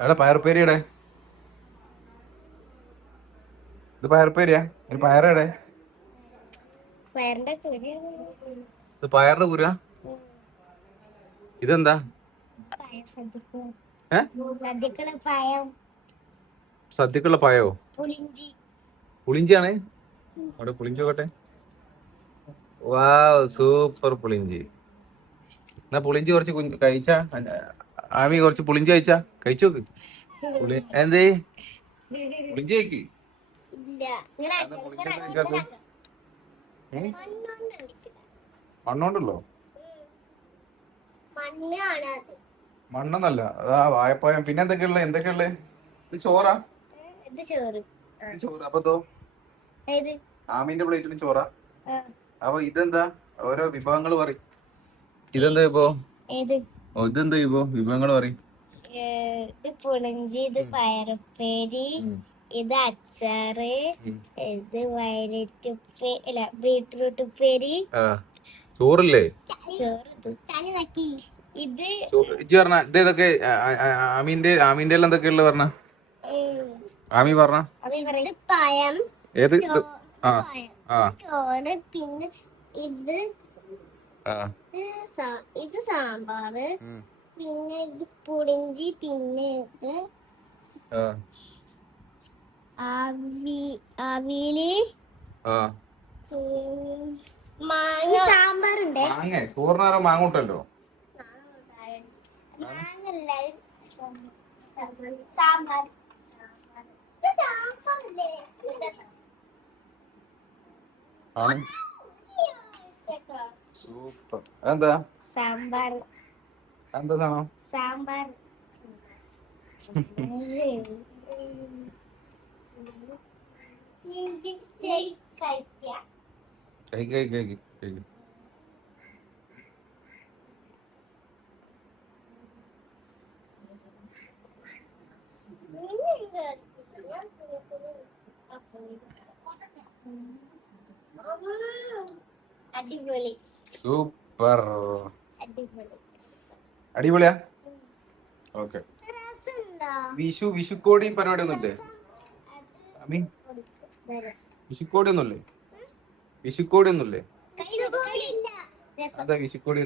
എടാ പയറുപ്പേരിയുടെ ഇത് പയറുപ്പേരിയാ ഒരു പയറേടെ ഇത് പയറിന്റെ കുര ഇതെന്താ സദ്യക്കുള്ള പയോ പുളിഞ്ചിയാണ് അവിടെ പുളിഞ്ചി നോക്കട്ടെ വാ സൂപ്പർ പുളിഞ്ചി എന്നാ പുളിഞ്ചി കുറച്ച് കഴിച്ചാ ആമി കുറച്ച് പുളിഞ്ചി കഴിച്ചു നോക്ക് എന്തേ പുളിഞ്ചി കഴിക്ക് മണ്ണോണ്ടല്ലോ മണ്ണെന്നല്ല അതാ വായപ്പായം പിന്നെ എന്തൊക്കെയുള്ള ഇത് ചോറാ ഇത് ചോറ് അപ്പൊ ആമീന്റെ പ്ലേറ്റിന് ചോറാ അപ്പൊ ഇതെന്താ ഓരോ വിഭവങ്ങൾ പറയും ഇതെന്താ ഇതെന്താ ഇപ്പൊ വിഭവങ്ങൾ പറയും ഇത് പുളിഞ്ചി ഇത് പയറുപ്പേരി ഇത് അച്ചാറ് ഇത് വയലറ്റ് അല്ല ബീട്രൂട്ട് ഉപ്പേരി ചോറില്ലേ ഇത് ഇതൊക്കെ ആമീന്റെ എന്തൊക്കെയുള്ള പറഞ്ഞ ആമി പറഞ്ഞ പഴം ഏത് ചോറ് പിന്നെ ഇത് സാമ്പാറ് പിന്നെ ഇത് പുളിഞ്ചി പിന്നെ ഇത് അവിയല് സാമ്പാറുണ്ട് ചോറിനാരോ മാങ്ങൂട്ടല്ലോ സാമ്പാർ സൂപ്പർ എന്താ സാമ്പാർ എന്താ സാധനം സാമ്പാർ കഴിക്ക് അടിപൊളി സൂപ്പർ അടിപൊളിയാ ഓക്കെ വിഷുക്കോടി പരിപാടി ഒന്നുമില്ലേ വിഷുക്കോടി ഒന്നുമില്ലേ അതാ വിഷുക്കോടി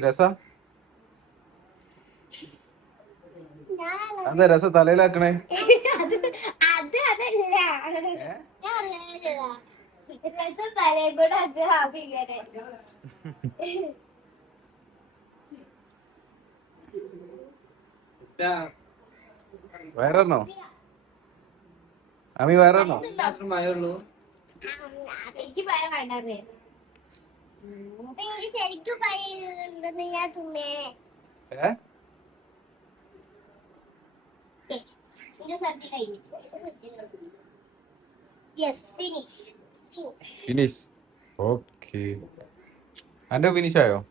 എന്താ രസം തലയിലാക്കണേ വയറോ അമ്മി വയറോ എനിക്ക് ഭയം വേണ്ടേ ശരിക്കും ഭയം ഞാൻ തിന്നേ ഫിനിഷ് ഓക്കെ അന്റെ ഫിനിഷ് ആയോ